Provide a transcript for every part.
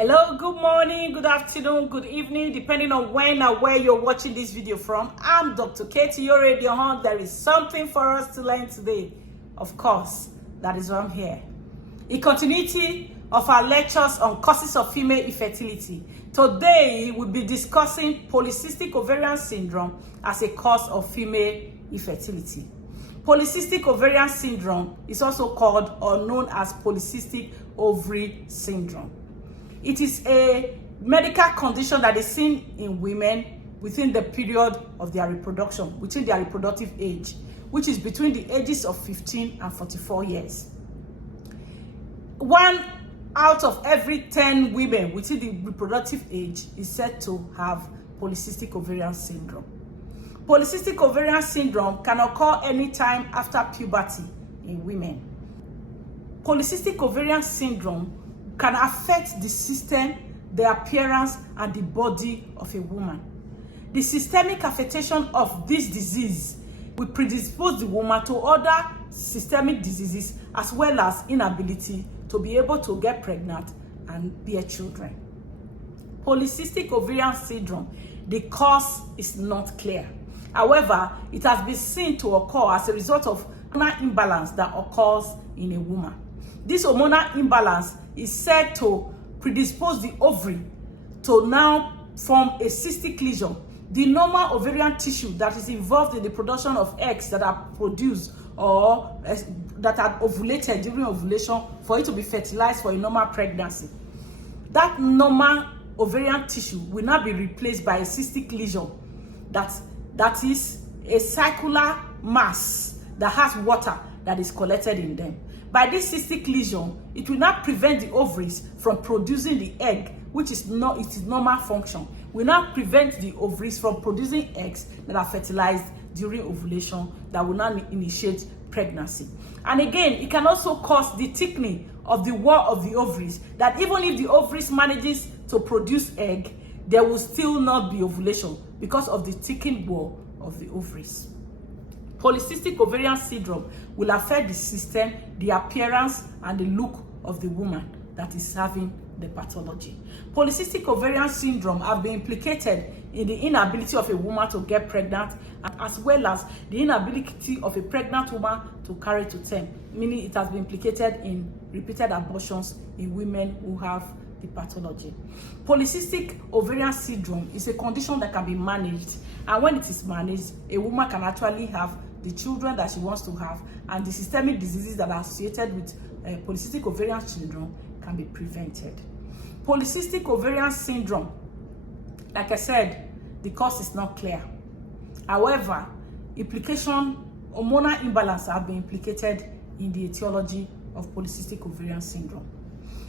Hello, good morning, good afternoon, good evening, depending on when and where you're watching this video from. I'm Dr. Katie, your radio hunt. There is something for us to learn today. Of course, that is why I'm here. In continuity of our lectures on causes of female infertility, today we'll be discussing polycystic ovarian syndrome as a cause of female infertility. Polycystic ovarian syndrome is also called or known as polycystic ovary syndrome. It is a medical condition that is seen in women within the period of their reproduction, within their reproductive age, which is between the ages of 15 and 44 years. 1 out of every 10 women within the reproductive age is said to have polycystic ovarian syndrome. Polycystic ovarian syndrome can occur anytime after puberty in women. Polycystic ovarian syndrome can affect the system, the appearance, and the body of a woman. The systemic affectation of this disease will predispose the woman to other systemic diseases as well as inability to be able to get pregnant and bear children. Polycystic ovarian syndrome, the cause is not clear. However, it has been seen to occur as a result of hormonal imbalance that occurs in a woman. This hormonal imbalance is said to predispose the ovary to now form a cystic lesion. The normal ovarian tissue that is involved in the production of eggs that are produced or that are ovulated during ovulation for it to be fertilized for a normal pregnancy. That normal ovarian tissue will now be replaced by a cystic lesion that is a circular mass that has water that is collected in them. By this cystic lesion, it will not prevent the ovaries from producing the egg, which is not its normal function. Will not prevent the ovaries from producing eggs that are fertilized during ovulation that will not initiate pregnancy. And again, it can also cause the thickening of the wall of the ovaries, that even if the ovaries manages to produce egg, there will still not be ovulation because of the thickened wall of the ovaries. Polycystic ovarian syndrome will affect the system, the appearance, and the look of the woman that is having the pathology. Polycystic ovarian syndrome have been implicated in the inability of a woman to get pregnant, as well as the inability of a pregnant woman to carry to term, meaning it has been implicated in repeated abortions in women who have the pathology. Polycystic ovarian syndrome is a condition that can be managed, and when it is managed, a woman can actually have the children that she wants to have, and the systemic diseases that are associated with polycystic ovarian syndrome can be prevented. Polycystic ovarian syndrome, like I said, the cause is not clear. However, hormonal imbalance have been implicated in the etiology of polycystic ovarian syndrome.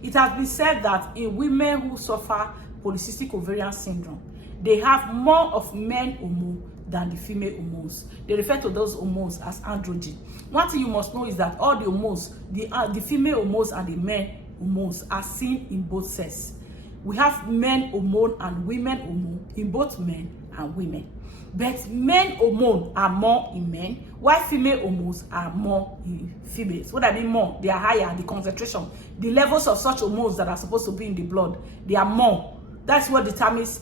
It has been said that in women who suffer polycystic ovarian syndrome, they have more of men hormone than the female hormones. They refer to those hormones as androgen. One thing you must know is that all the hormones, the female hormones and the men hormones, are seen in both sexes. We have men hormone and women hormone in both men and women. But men hormone are more in men, while female hormones are more in females. What I mean more? They are higher, the concentration. The levels of such hormones that are supposed to be in the blood, they are more. That's what determines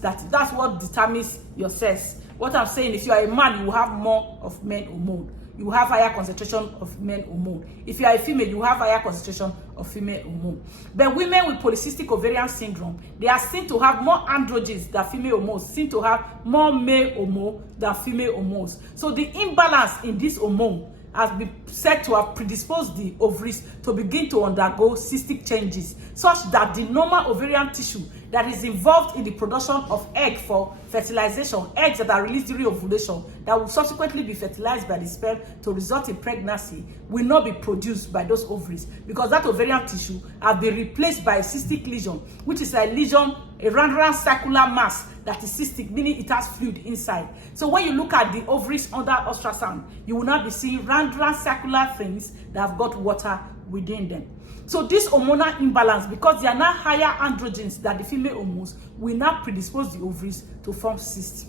your sex. What I'm saying is, if you are a man, you will have more of men hormone. You will have higher concentration of men hormone. If you are a female, you have higher concentration of female hormone. But women with polycystic ovarian syndrome, they are seen to have more androgens than female hormones, seen to have more male hormone than female hormones. So the imbalance in this hormone has been said to have predisposed the ovaries to begin to undergo cystic changes, such that the normal ovarian tissue that is involved in the production of egg for fertilization, eggs that are released during ovulation that will subsequently be fertilized by the sperm to result in pregnancy, will not be produced by those ovaries, because that ovarian tissue has been replaced by a cystic lesion, which is a lesion, a round circular mass that is cystic, meaning it has fluid inside. So when you look at the ovaries under ultrasound, you will not be seeing round circular things that have got water within them. So this hormonal imbalance, because they are now higher androgens than the female hormones, will not predispose the ovaries to form cysts.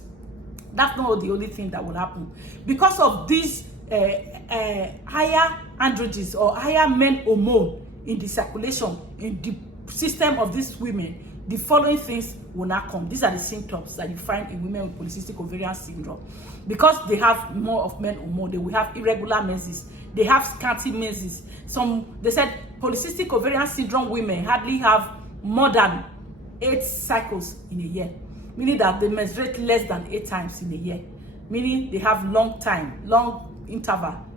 That's not the only thing that will happen. Because of these higher androgens or higher men hormone in the circulation, in the system of these women, the following things will not come. These are the symptoms that you find in women with polycystic ovarian syndrome. Because they have more of men or more, they will have irregular menses. They have scanty menses. They said polycystic ovarian syndrome women hardly have more than 8 cycles in a year, meaning that they menstruate less than 8 times in a year, meaning they have long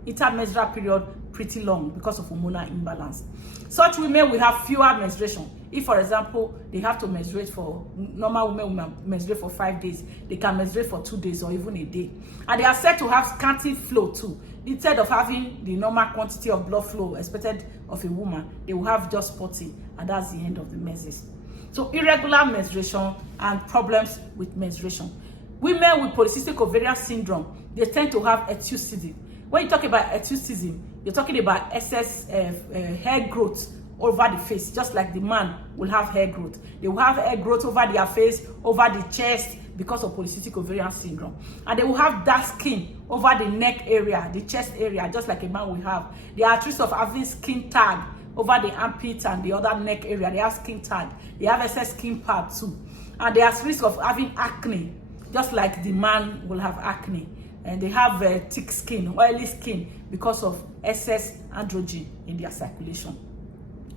intermenstrual period, pretty long because of hormonal imbalance. Such women will have fewer menstruation. If, for example, they have to menstruate for, normal women will menstruate for 5 days, they can menstruate for 2 days or even a day. And they are said to have scanty flow too. Instead of having the normal quantity of blood flow expected of a woman, they will have just spotting, and that's the end of the menses. So irregular menstruation and problems with menstruation. Women with polycystic ovarian syndrome, they tend to have hirsutism. When you talk about hirsutism, you're talking about excess hair growth over the face, just like the man will have hair growth. They will have hair growth over their face, over the chest, because of polycystic ovarian syndrome. And they will have dark skin over the neck area, the chest area, just like a man will have. They are at risk of having skin tag over the armpit and the other neck area. They have skin tag. They have excess skin pad too. And they are at risk of having acne, just like the man will have acne. And they have thick skin, oily skin, because of excess androgen in their circulation.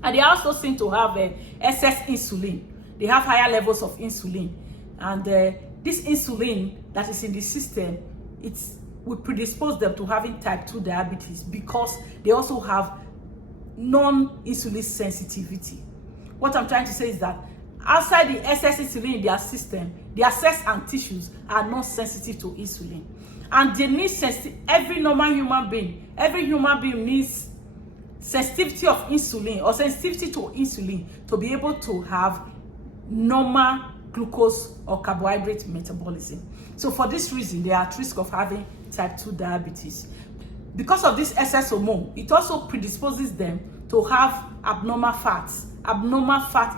And they also seem to have excess insulin. They have higher levels of insulin. And this insulin that is in the system, it will predispose them to having type 2 diabetes, because they also have non-insulin sensitivity. What I'm trying to say is that outside the excess insulin in their system, their cells and tissues are not sensitive to insulin. And they need every normal human being, needs sensitivity of insulin or sensitivity to insulin to be able to have normal glucose or carbohydrate metabolism. So for this reason, they are at risk of having type 2 diabetes. Because of this excess hormone, it also predisposes them to have abnormal fat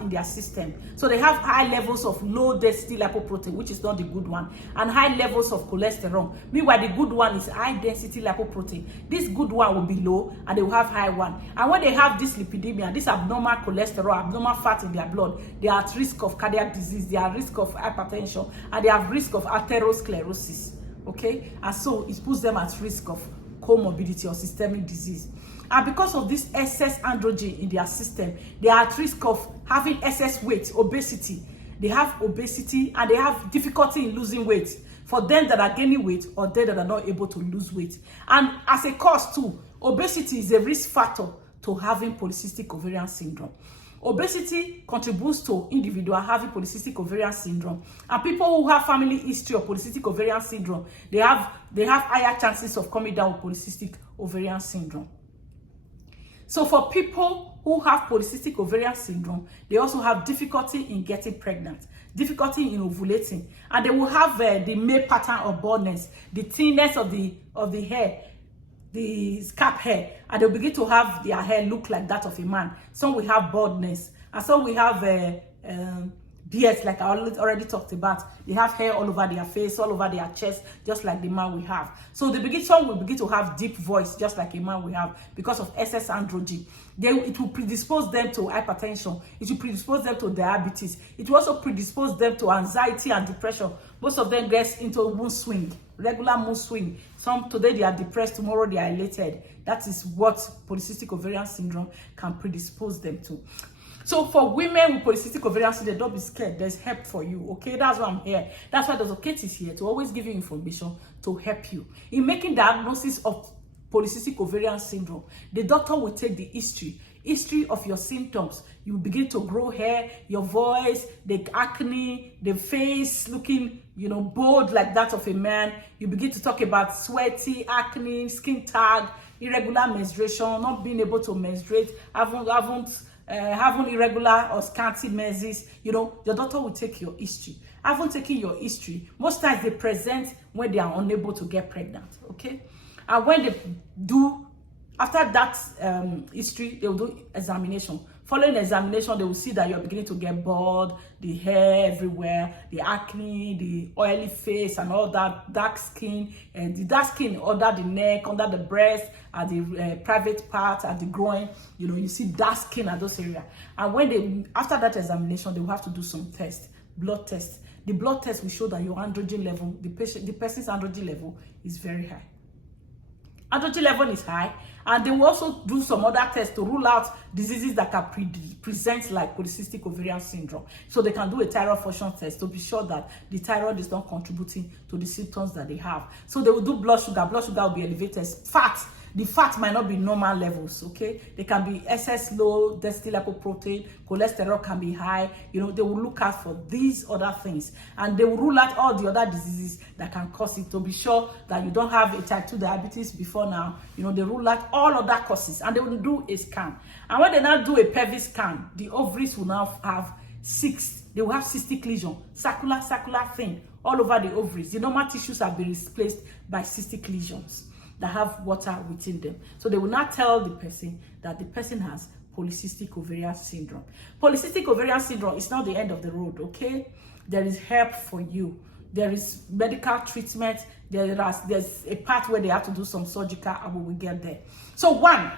in their system. So they have high levels of low density lipoprotein, which is not the good one, and high levels of cholesterol. Meanwhile, the good one is high density lipoprotein. This good one will be low, and they will have high one. And when they have this lipidemia, this abnormal cholesterol, abnormal fat in their blood, they are at risk of cardiac disease, they are at risk of hypertension, and they have risk of atherosclerosis. Okay? And so it puts them at risk of comorbidity or systemic disease. And because of this excess androgen in their system, they are at risk of having excess weight, obesity. They have obesity and they have difficulty in losing weight. For them that are gaining weight or them that are not able to lose weight. And as a cause too, obesity is a risk factor to having polycystic ovarian syndrome. Obesity contributes to individuals having polycystic ovarian syndrome. And people who have family history of polycystic ovarian syndrome, they have higher chances of coming down with polycystic ovarian syndrome. So for people who have polycystic ovarian syndrome, they also have difficulty in getting pregnant, difficulty in ovulating, and they will have the male pattern of baldness, the thinness of the hair, the scalp hair, and they'll begin to have their hair look like that of a man. Some will have baldness, and some will have beards, like I already talked about. They have hair all over their face, all over their chest, just like the man we have. So some will begin to have deep voice, just like a man we have, because of excess androgen. It will predispose them to hypertension. It will predispose them to diabetes. It will also predispose them to anxiety and depression. Most of them get into mood swing, regular mood swing. Some today they are depressed, tomorrow they are elated. That is what polycystic ovarian syndrome can predispose them to. So for women with polycystic ovarian syndrome, don't be scared. There's help for you, okay? That's why I'm here. That's why Dr. Kate is here, to always give you information to help you. In making diagnosis of polycystic ovarian syndrome, the doctor will take the history of your symptoms. You begin to grow hair, your voice, the acne, the face looking, bold like that of a man. You begin to talk about sweaty, acne, skin tag, irregular menstruation, not being able to menstruate, having irregular or scanty menses. Your doctor will take your history. Having taken your history, most times they present when they are unable to get pregnant, okay? And when they do, after that history, they will do examination Following examination, they will see that you're beginning to get bald, the hair everywhere, the acne, the oily face, and all that, dark skin, and the dark skin under the neck, under the breast, at the private part, at the groin. You see dark skin at those areas. And when they, after that examination, they will have to do some tests, blood tests. The blood test will show that your androgen level, the person's androgen level is very high. Androgen level is high, and they will also do some other tests to rule out diseases that can present like polycystic ovarian syndrome. So they can do a thyroid function test to be sure that the thyroid is not contributing to the symptoms that they have. So they will do blood sugar. Blood sugar will be elevated. Fat. The fat might not be normal levels, okay? They can be excess low density lipoprotein, cholesterol can be high. They will look out for these other things, and they will rule out all the other diseases that can cause it to be sure that you don't have a type 2 diabetes before now. They rule out all other causes, and they will do a scan. And when they now do a pelvic scan, the ovaries will now have they will have cystic lesion, circular thing all over the ovaries. The normal tissues have been replaced by cystic lesions that have water within them. So they will not tell the person that the person has polycystic ovarian syndrome. Polycystic ovarian syndrome is not the end of the road, okay? There is help for you. There is medical treatment. There's a part where they have to do some surgical, and we will get there. So one,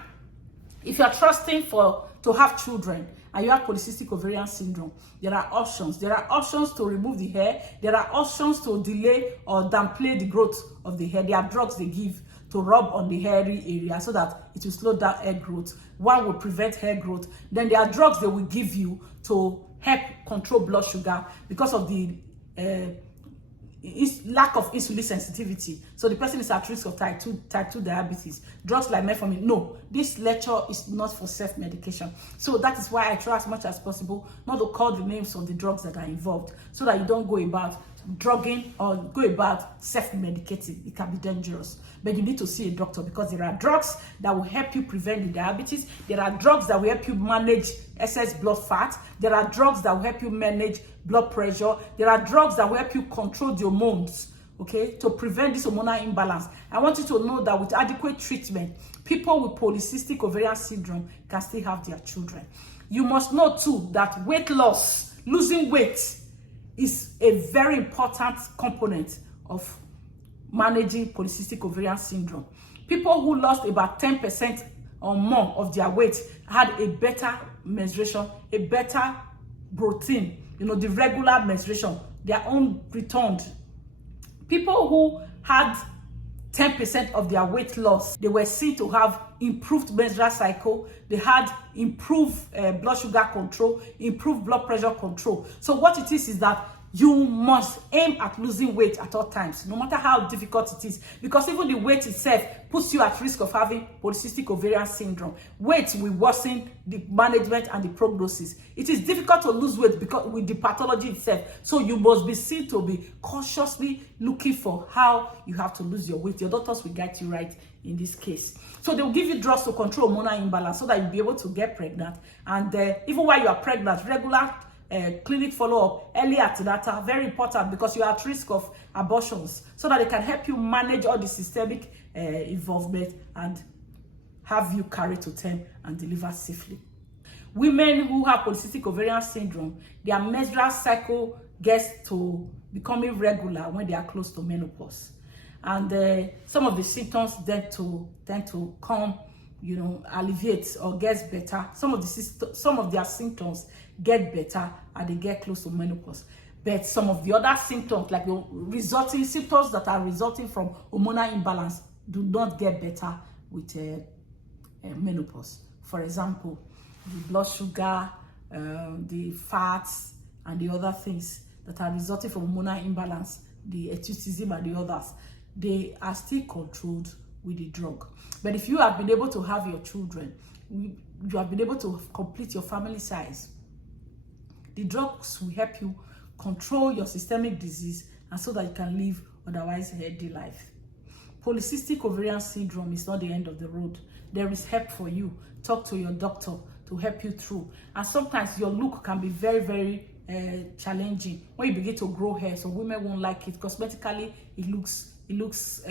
if you are trusting to have children and you have polycystic ovarian syndrome, there are options. There are options to remove the hair. There are options to delay or downplay the growth of the hair. There are drugs they give to rub on the hairy area so that it will slow down hair growth. One will prevent hair growth. Then there are drugs they will give you to help control blood sugar because of the lack of insulin sensitivity. So the person is at risk of type 2 diabetes. Drugs like metformin. No, this lecture is not for self-medication. So that is why I try as much as possible not to call the names of the drugs that are involved, so that you don't go about drugging or go about self-medicating. It can be dangerous. But you need to see a doctor, because there are drugs that will help you prevent the diabetes. There are drugs that will help you manage excess blood fat. There are drugs that will help you manage blood pressure. There are drugs that will help you control the hormones, okay, to prevent this hormonal imbalance. I want you to know that with adequate treatment, people with polycystic ovarian syndrome can still have their children. You must know too that weight loss, losing weight, is a very important component of managing polycystic ovarian syndrome. People who lost about 10% or more of their weight had a better menstruation, a better routine, the regular menstruation, their own returned. People who had 10% of their weight loss, they were seen to have improved menstrual cycle. They had improved blood sugar control, improved blood pressure control. So what it is that you must aim at losing weight at all times, no matter how difficult it is, because even the weight itself puts you at risk of having polycystic ovarian syndrome. Weight will worsen the management and the prognosis. It is difficult to lose weight because with the pathology itself. So you must be seen to be cautiously looking for how you have to lose your weight. Your doctors will guide you right in this case. So they will give you drugs to control hormonal imbalance so that you'll be able to get pregnant. And even while you are pregnant, regular clinic follow-up, early antenatal, very important, because you are at risk of abortions, so that they can help you manage all the systemic involvement and have you carry to term and deliver safely. Women who have polycystic ovarian syndrome, their menstrual cycle gets to becoming regular when they are close to menopause. And some of the symptoms tend to come, alleviate or gets better. Some of their symptoms get better and they get close to menopause. But some of the other symptoms, like the resulting symptoms that are resulting from hormonal imbalance, do not get better with menopause. For example, the blood sugar, the fats, and the other things that are resulting from hormonal imbalance, the etutism and the others, they are still controlled with the drug. But if you have been able to have your children, you have been able to complete your family size, the drugs will help you control your systemic disease, and so that you can live otherwise a healthy life. Polycystic ovarian syndrome is not the end of the road. There is help for you. Talk to your doctor to help you through. And sometimes your look can be very, very challenging when you begin to grow hair. So women won't like it. Cosmetically, it looks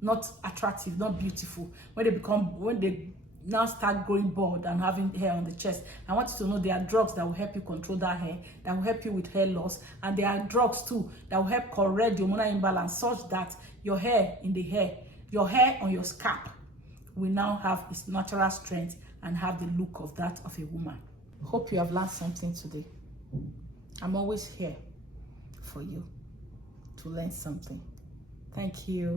not attractive, not beautiful. When they now start growing bald and having hair on the chest. I want you to know there are drugs that will help you control that hair, that will help you with hair loss, and there are drugs too that will help correct the hormonal imbalance such that your hair on your scalp will now have its natural strength and have the look of that of a woman. Hope you have learned something today. I'm always here for you to learn something. Thank you.